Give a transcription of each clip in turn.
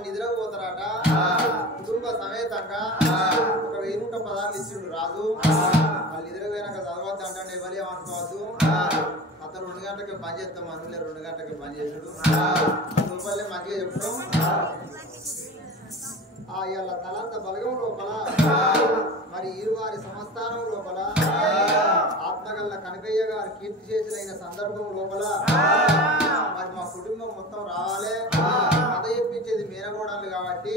వాళ్ళు నిద్రపోతారట కుటుంబ సమేతంగా ఒక 1000 పదాలు ఇచ్చిండు రాజు. వాళ్ళు నిద్రపోయినాక చదవద్దు అంటే ఎవరు ఏమనుకోవద్దు. అతను 2 గంటలకి పని చేస్తాం అనులే 2 గంటలకి పని చేసాడు రూపాయలే మంచిగా చెప్పడం. ఇవాళ తలంత బలగం లోపల మరి ఇరువారి సంస్థానం లోపల ఆత్మగల్ల కనకయ్య గారు కీర్తి చేసిన సందర్భం లోపల మరి మా కుటుంబం మొత్తం రావాలి. కథ చెప్పించేది మేనగోడాలు కాబట్టి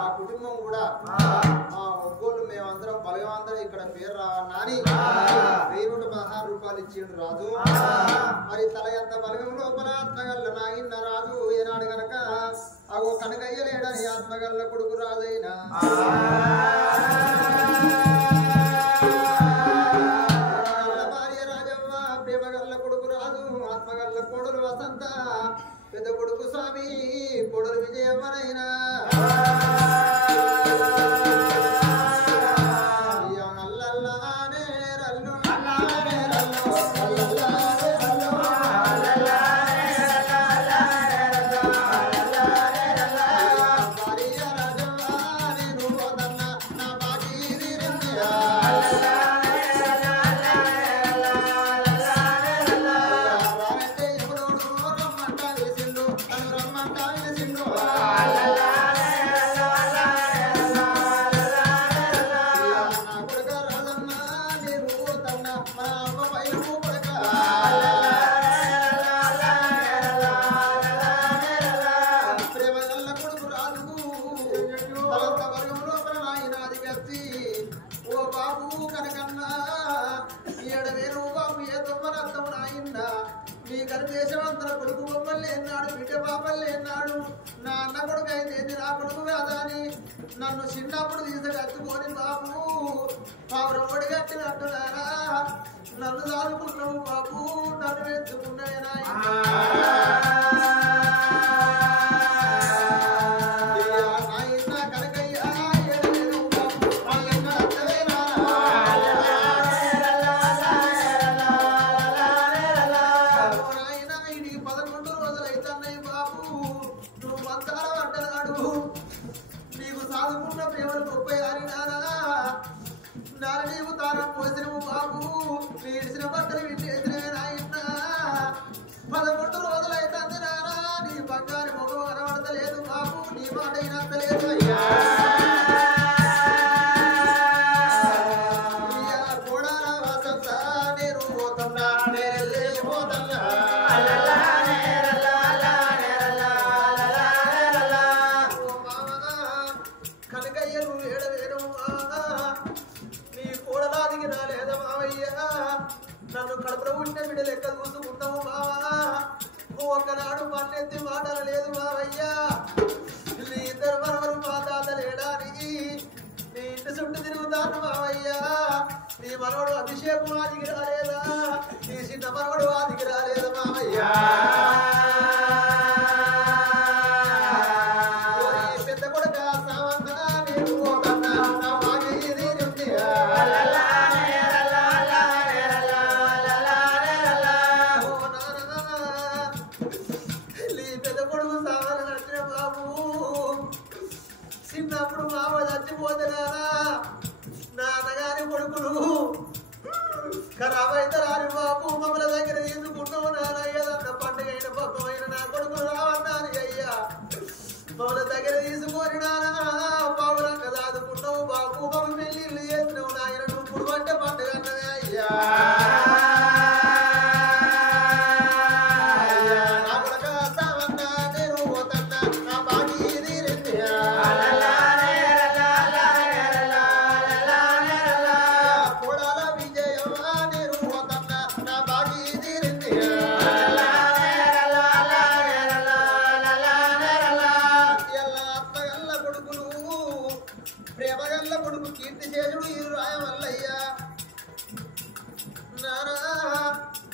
మా కుటుంబం కూడా మా ఒగ్గోళ్ళు మేమందరం బలగమందరం ఇక్కడ పేరు రావన్నా అని 1016 రూపాయలు ఇచ్చిండు రాజు. మరి తల ఎంత బలగం లోపల ఆత్మగల్ల నాగిన్న రాజు ఏనాడు గనక అగో కనకయ్య లేడని ఆత్మగల్ల కొడుకు రాజైనా భార్య రాజవ్వ ప్రేమగల్ల కొడుకు రాజు ఆత్మగల్ల కొడులు వసంత పెద్ద కొడుకు స్వామి కొడులు విజయమ్మనైనా కొడుకు బొమ్మల్ని ఎన్నాడు బిడ్డ పాపల్ని ఎన్నాడు నా అన్న కొడుకు అయితే నా కొడుకు కాదా అని నన్ను చిన్నప్పుడు తీసుకచ్చుకొని బాబు పావురమ్మడి కట్టినట్టున్నారా నన్ను దాదుకున్నావు బాబు నన్ను పెంచుకున్నాయనా నన్ను కడుపులో పుట్టిన బిడ్డ లెక్క చూసుకుంటాము బావా ఒక్కనాడు పన్నెత్తి మాటలు లేదు బావయ్యా నీ ఇద్దరు మనవరు మా తాత లేడానికి నీ ఇంటి చుట్టూ తిరుగుతాను బావయ్యా నీ మనవడు అభిషేకం ఆదికి రాలేదా నీ చిన్న మనవడు ఆదికి రాలేదా బావయ్యా పెద్ద కొడుక సావంత నేను పోతన్నా నా మాగేది చిన్నప్పుడు మామ చచ్చిపోతున్నారా నాన్నగారి కొడుకులు ఖరాబ్ అయితే రాని బాబు మమ్మల్ని దగ్గర తీసుకుంటావు నాన్న ఏదన్నా పండుగ అయిన పక్కమైన నా కొడుకులు రావన్నాను అయ్యా మమ్మల్ని దగ్గర తీసుకొని నాన్న పావులంగా దాదుకుంటావు బాబు మమ్మల్ని పెళ్ళిళ్ళు చేసినావు నాయన నువ్వు ఇప్పుడు అంటే పండుగ అన్నదే అయ్యా ప్రేమగల్ల కొడుకు కీర్తి చేసుడు ఈ రాయ వల్లయ్యా నానా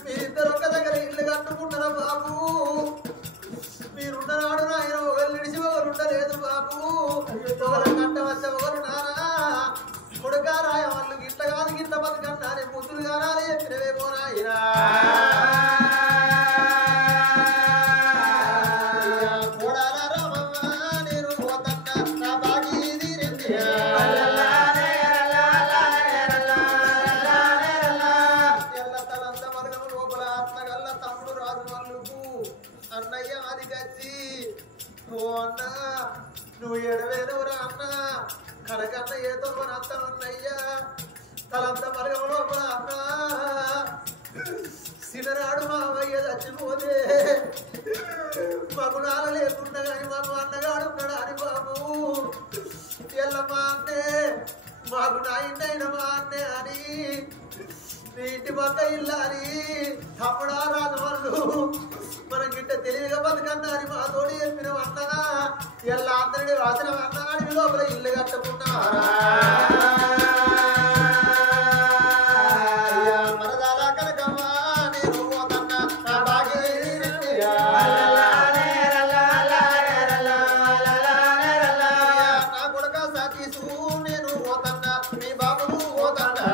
మీరిద్దరు ఒక దగ్గర ఇల్లు కట్టుకుంటారా బాబు మీరున్ననాడు నాయన ఒకరు నిడిచి ఒకరు ఉండలేదు బాబు ఒకరు కట్టవచ్చ ఒకరు నానా కొడుకా రాయ వాళ్ళు గిట్ల కాదు గిట్ల బతుకన్నారే ముద్దులు కానాలి చెప్పినవేమో నాయనా కోడాల రామమ్మ నేను అన్న నువ్వు ఎడవేనవురా అన్న కనకన్న ఏదో మన అంత ఉన్నయ్యా తలంత మరగం లోపల అన్న సినరాడు మామయ్య చచ్చిపోతే మాకు నాన్న లేకుండా కానీ మాకు అన్నగాడు ఉన్నాడు అని బాబు ఎల్లమ్మా అన్నే మాకు నాయనైన మా అన్నే అని నీ ఇంటి పక్క ఇల్లు అని తమ్ముడా రాదు వాళ్ళు మనకింట తెలివిగా బతుకన్నారు మా తోడి చెప్పిన అన్నగా ఎలా అందరినీ వాసిన అన్నగాడి లోపల ఇల్లు కట్టుకున్నారా మరదాలా కనకమ్మా నేను పోతన్నా నా బాగే నా కొడుక సాతీసు నేను పోతన్నా మీ బాబును పోతన్నా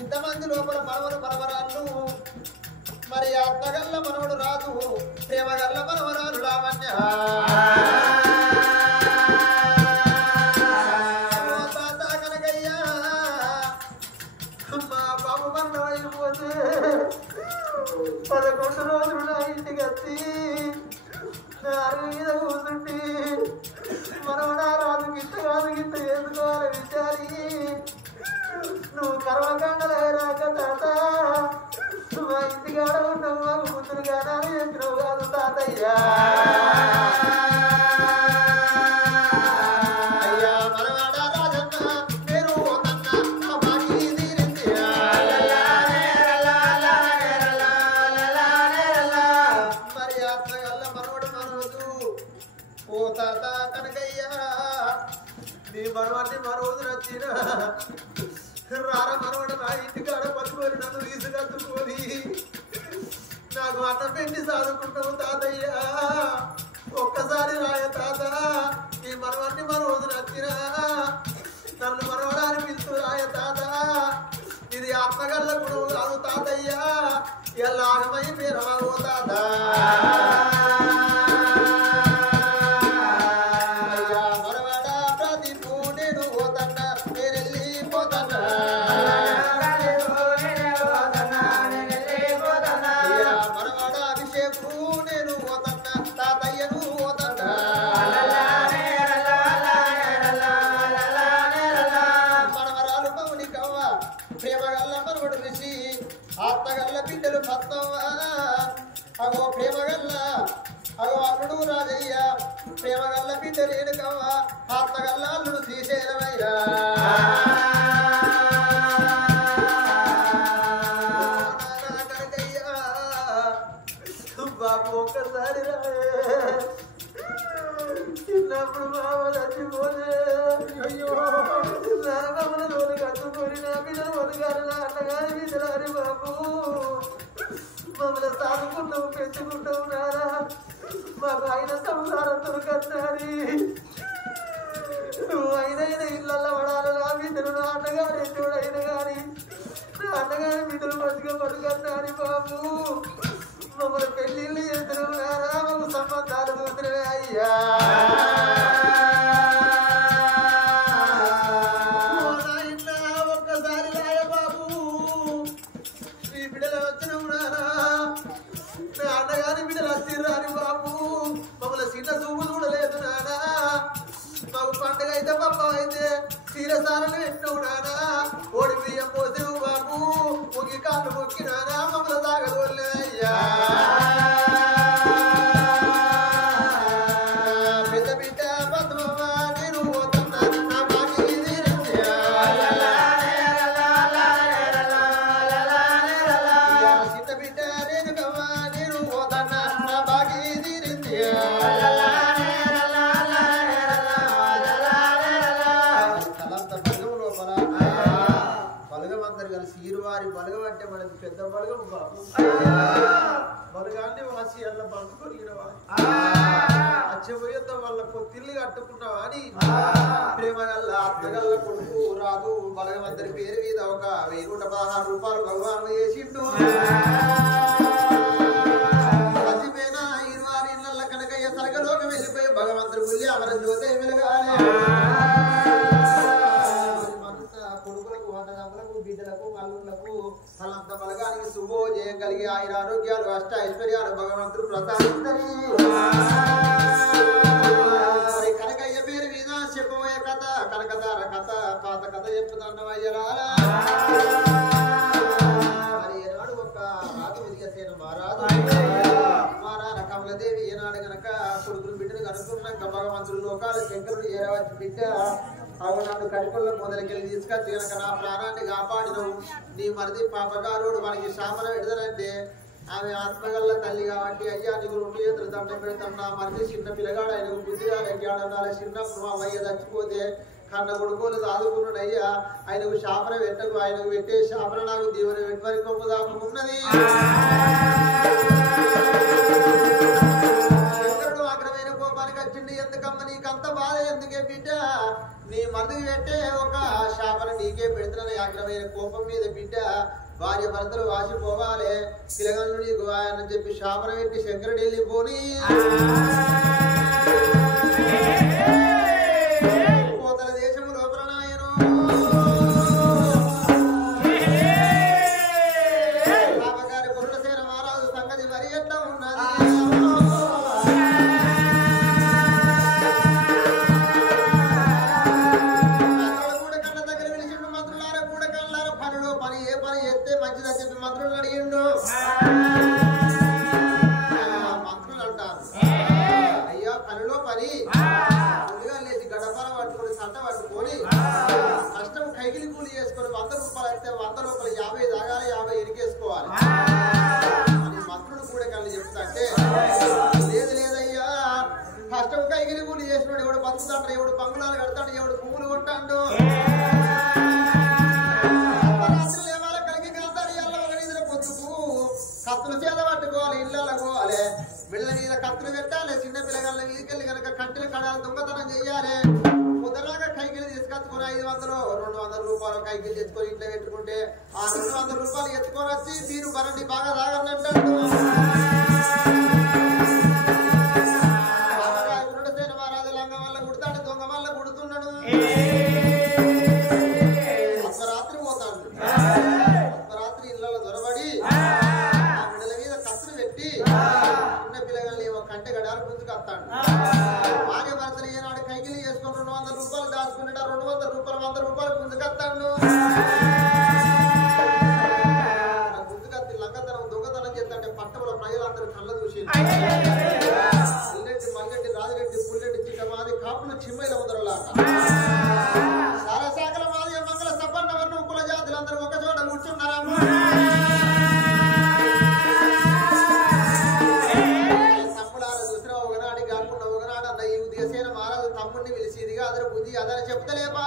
ఇంతమంది లోపల మనవరు మనవరాళ్ళు మరి అత్తగల్ల మనవడు రాదు ప్రేమగల్ల మనవరాలు లావణ్య కనకయ్యా మా బాబు మరణమైపోతే 11 రోజులు నా ఇంటికి వచ్చి నా అరుగు మీద కూర్చుండి మనవడా రాదు గిట్ట కాదు గిట్ట ఎందుకోవాలి విచారి నువ్వు కర్మకాండలేరాక తాత మా ఇంటికాడ ఉన్నావు మాకు ముందులు కాదని చెప్పినవు కాదు తాతయ్యా అయ్యా మనవాడ రాజన్న నేను పోతన్నా నా బాకీ తీరింది మరి ఆత్మగల్ల మనవడు మనవదు ఓ తాత కనకయ్యా నీ మనవాడిని మనవదు నచ్చిన రార మనవడు నా ఇంటికాడ పట్టుకొని నన్ను తీసుకట్టుకొని నాకు అన్నం పెట్టి సాదుకుంటావు తాతయ్య ఒక్కసారి రాయ తాత ఈ మనవాడిని మనవదు నచ్చినా నన్ను మనవడాన్ని పిలుస్తూ రాయ తాత ఇది ఆత్మగల్ల గుణవు కాదు తాతయ్య ఎలా ఆగమై పేరవో తాత ఆత్మగల్ల బిడ్డలు భక్తవ్వ అగో ప్రేమగల్ల అగో అల్లుడు రాజయ్య ప్రేమగల్ల బిడ్డలు ఏనుకవ్వ ఆత్మగల్ల అల్లుడు శ్రీశైలమయ్యా కనకయ్యా బాబు ఒక్కసారి చిన్నప్పుడు బాబు చచ్చిపోతే అయ్యో నరకముల రోజు కట్టుకొని నా బిడ్డలు బతుకారు నా అన్నగారి బిడ్డలు అని బాబు మమ్మల్ని సాదుకుంటావు పెంచుకుంటావు నారా మాకు ఆయన సంసారం దొరకన్నారి నువ్వు అయినైనా ఇళ్ళల్లో పడాలి నా బిడ్డలు నా అన్నగారు ఎన్నోడైనా కానీ నా అన్నగారి బిడ్డలు మంచిగా బతుకన్నారి బాబు మమ్మల్ని పెళ్ళిళ్ళు చేస్తున్నావు నారా మాకు సంబంధాలు కూతురే అయ్యా ఒక్కసారి రాయ బాబు ఈ బిడ్డలు వచ్చినావు నారా నా అన్నగారి బిడ్డలు వస్తుర్రాని బాబు మమ్మల్ని చిన్న చూపు చూడలేదు నానా మాకు పండుగ అయితే పప్ప అయితే తీరసాలను ఎన్నవు నానా ఓడి బియ్యం పోసేవు బాబు ముగ్గి కాళ్ళు మొక్కి నానా మమ్మల్ని తాగదోలే అయ్యా పెద్ద బిడ్డ పద్మమ్మ నేను పోతున్నా నా బాకీ చిన్న బిడ్డ నేను కవ్వ నేను పోతున్నా నా బాకీ తీరింది బలగమందరు కలిసి ఇరువారి బలగం అంటే మనకి పెద్ద బలగం బాబు బలగాన్ని వాసి అల్ల బండుకొని అచ్చపోయేతో వాళ్ళ మళ్ళీ పొత్తిల్లు కట్టుకున్నావు అని ప్రేమ గల్ల అత్తగల్ల కొడుకు రాదు బలగమందరి పేరు మీద ఒక 1,116 రూపాయలు భగవాను చేసిండు. చచ్చిపోయిన 20 ఇళ్ళ కనకయ్య సరగలోకి వెళ్ళిపోయి భగవంతుడు గుళ్ళి అమర జ్యోతి వెలగాలి. కొడుకులకు అన్నదమ్ములకు బిడ్డలకు అల్లుళ్లకు ఫలంత బలగానికి శుభోజయం కలిగి ఆరోగ్యాలు అష్ట ఐశ్వర్యాలు భగవంతుడు ప్రసాదించని కనకయ్య పేరు మీద చెప్పబోయే కథ కనకదార కథ పాత కథ చెప్పుతున్నవయ్యరా. మరి ఏనాడు ఒక రాజు విజయసేన మహారాజు కమలదేవి ఏనాడు గనక కొడుకులు బిడ్డలు కనుక్కున్నాక భగవంతుడు లోకాలు శంకరుడు ఏరవచ్చు బిడ్డ అవు నన్ను కడుపుల్లో మొదలకెళ్ళి తీసుకొచ్చి కనుక నా ప్రాణాన్ని కాపాడినవు. నీ మరిది పాపగారుడు మనకి శామన విడుదలంటే ఆమె ఆత్మగల్ల తల్లి కాబట్టి అయ్యా నీకు 2 చేతులు దండం పెడతాం. నా మరిది చిన్న పిల్లగాడు ఆయనకు బుద్ధిగా లెగ్గాడన్నాడు. చిన్నప్పుడు మా అయ్య చచ్చిపోతే కన్న కొడుకోలు ఆదుకున్నాడు. అయ్యా ఆయనకు శాపన పెట్టకు, ఆయనకు పెట్టే శాపన నాకు దీవెన వెంటరి కొమ్ము దాపుకున్నది. శంకరుడు ఆగ్రమైన కోపానికి వచ్చింది. ఎందుకమ్మ నీకంత బాధ ఎందుకే బిడ్డ? నీ మరిదికి పెట్టే ఒక శాపన నీకే పెడుతున్న ఆగ్రమైన కోపం మీద బిడ్డ భార్య భర్తలు వాసిపోవాలి పిలగలను నీకు అని చెప్పి శాపన పెట్టి శంకరుడు వెళ్ళిపోని కోతల దేశము లోపల నాయను పాపగారి పురుషసేన మహారాజు సంగతి మరి ఎట్లా ఉన్నది. మంచిదని చెప్పి మంత్రులు అడిగిండు. మంత్రులు అంటారు అయ్యా పనిలో పని ముందుగా లేచి గడపల పట్టుకొని సంట పట్టుకొని కష్టం కైకిలి కూలి చేసుకొని 100 రూపాయలు అయితే 100 లోపల 50 తాగాలి 50 ఎరికేసుకోవాలి అని మంత్రులు కూడా కళ్ళు చెప్తాంటే లేదు లేదయ్యా కష్టం కైకిలి కూలి చేసినాడు ఎవడు బతుకుతాడు ఎవడు బంగుళాలు కడతాడు ఎవడు పువ్వులు కొట్టాడు కత్తులు చేత పట్టుకోవాలి ఇళ్ళ పోవాలి బిళ్ళ మీద కత్తులు పెట్టాలి చిన్న పిల్లగాళ్ళ వీధికెళ్ళి కనుక కంటిల కడాలు దొంగతనం చెయ్యాలి. ముద్దలాగా కైకిలు తీసుకొచ్చుకొని 500 200 రూపాయలు కైకిలు తెచ్చుకొని ఇంట్లో పెట్టుకుంటే ఆ 200 రూపాయలు ఎత్తుకొని వచ్చి మీరు బరండి బాగా తాగండి అంటాడు. గురుడసేన మహారాజు లంగం వల్ల కుడతాడు దొంగ వల్ల కుడుతున్నాడు. అర్ధరాత్రి పోతాడు అర్ధరాత్రి ఇళ్ళలో దొరబడి చిన్న పిల్లగాళ్ళని కంటే గడాలు పుంజుకొస్తాడు. భార్య భర్తలు ఏనాడు కైకిలి చేసుకుని 200 రూపాయలు దాచుకున్నాడు. 200 రూపాయలు 100 రూపాయలు పుంజుకొస్తాడు. పుంజుకొత్తి లంగతనం దొంగతనం చేస్తాంటే పట్టణంలో ప్రజలందరూ కళ్ళ చూసి పుల్లెట్టి మల్లెట్టి రాజరెడ్డి పుల్లెట్టి చిట్టమాది కాపులు చిమ్మైల ముదరలాగా సారశాఖల మాది మంగళ సపన్న వర్ణ కుల జాతులందరూ ఒక చోట కూర్చున్నారా. ఉదయసేన మహారాజు తమ్ముడిని పిలిచి ఇదిగా అదరు బుద్ధి అదర చెప్తలేపా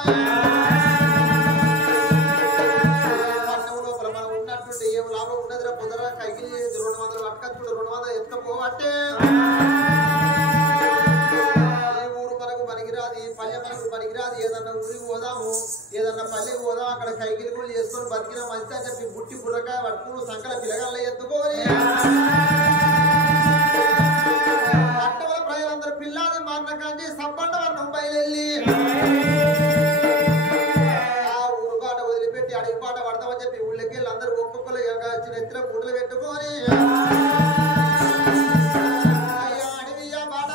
పట్టణం లోపల మనం ఉన్నట్టుంటే ఏం లాభం ఉన్నది పొదరా కైకిలి 200 పట్టుకొచ్చుడు 200 ఎత్తుకపోవట్టే ఈ ఊరు మనకు పనికిరాదు ఈ పల్లె మనకు పనికిరాదు ఏదన్నా ఊరికి పోదాము ఏదన్నా పల్లెకి పోదాం అక్కడ కైకిలి కూడా చేసుకొని బతికిన మంచి అని చెప్పి బుట్టి బుర్రకాయ పట్టుకుని సంకల పిల్లగాళ్ళ ఎత్తుకోని ప్రజలందరూ పిల్లాది మారినకాంచి సంపన్న వర్ణం బయలుదేరి ఆ ఊరుపాట వదిలిపెట్టి అడిగి పాట పడతామని చెప్పి ఊళ్ళకి వెళ్ళి అందరూ ఒక్కొక్కరు నెత్తిన గుడ్లు పెట్టుకొని అడవియా పాట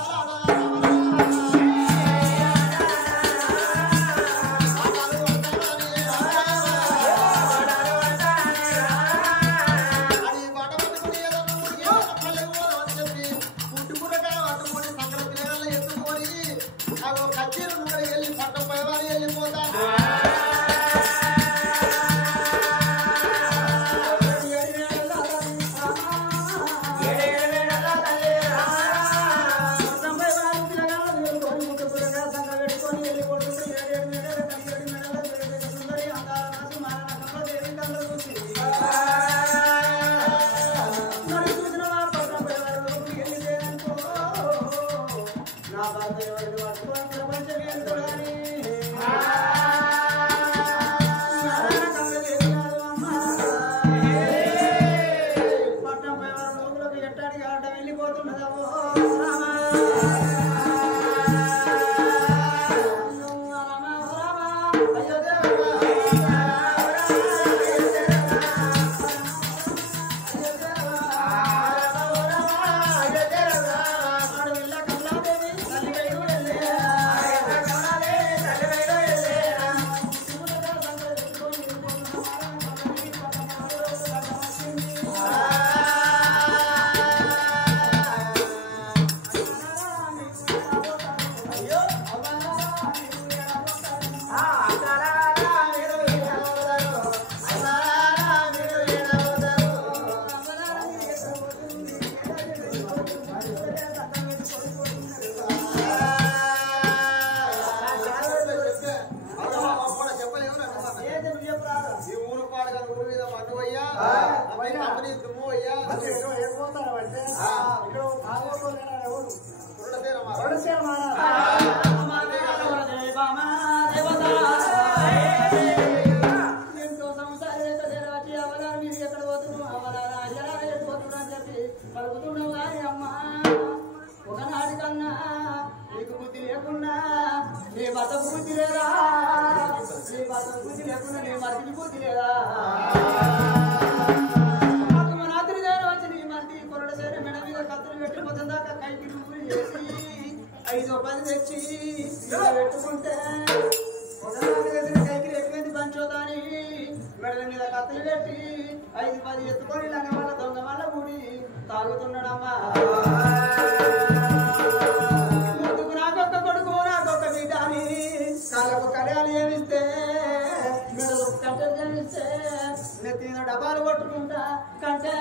డబ్బాలు కొట్టుకుంటా కంటే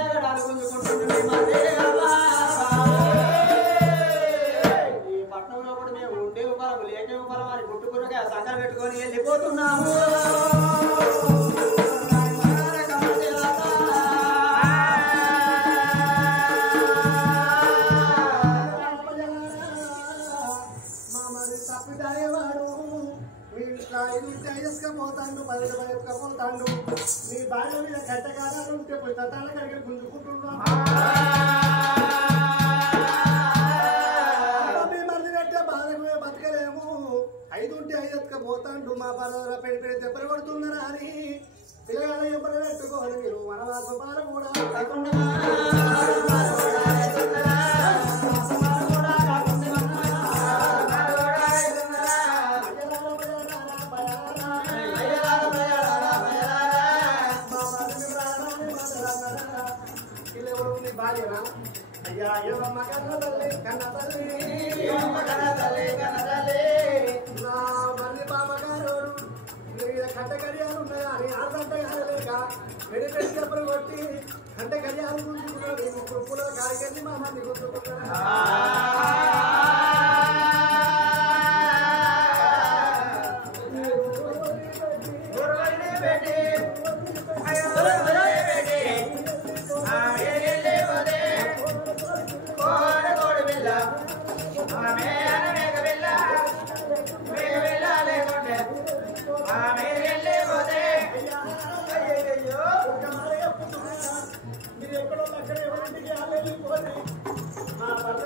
గుంజుకుంటుంది ఈ పట్టణంలో కూడా మేము ఉండే ఉపలం లేకే ఉపలం అని గుట్టుకురగా సంకం పెట్టుకొని వెళ్ళిపోతున్నాము. పోతాండు 10 పోతాండు నీ బాగా మీద కట్టగాడాలు ఉంటే పోయి తతాల కడిగి గుంజుకుంటున్నా మళ్ళీ పెట్టే బాధకు బతకలేము 5 ఉంటే 5 పోతాండు మా బాధ పెడి దెబ్బలు కొడుతున్నారా అని పిల్లగాల ఎప్పుడు పెట్టుకోని మీరు వనవాస బాధ కూడా అయ్యా ఏమమ్మ కన్న తల్లి నా మల్లి బామ్మగారు కంట గడియాలు ఉన్నాయా అని ఆరుదంట కాలేక పెడి చెప్పులు కొట్టి కంట గడియాలు గుంజుకున్నాడు ముక్కులో కాలికెళ్ళి మా మంది గుంజుకున్నాడు. మీరు ఎక్కడో అక్కడే ఇంటికి వెళ్ళిపోతే మా భర్త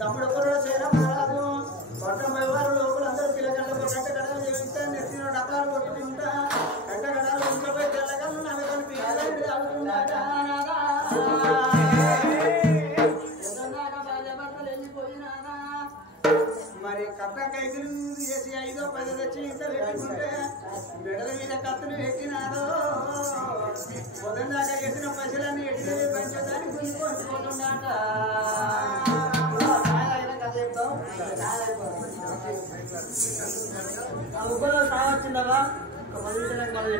తమ్ముడు కూడా చేరమారాదు పట్టం వ్యవహార లోపల అందరూ పిల్లగంట కట్ట గడాలు చేయిస్తా నెత్తిన డబ్బాలు కొట్టుకుంటా కట్ట గడాలు ఇంట్లోపై తెల్లగలు నలుగురు పిల్లలు అవుతున్నాడా మరి కట్ట కైకులు చేసి 5 10 తెచ్చి ఇంత పెట్టుకుంటే మెడల మీద కత్తులు ఎక్కినాదో పొద్దున దాకా చేసిన పైసలన్నీ ఎట్టి పంచడానికి గుంజుకోకపోతుండాట ఆ ఉబ్బలో సాగొచ్చిందవా ఒక 10 నిమిషాలకు మళ్ళీ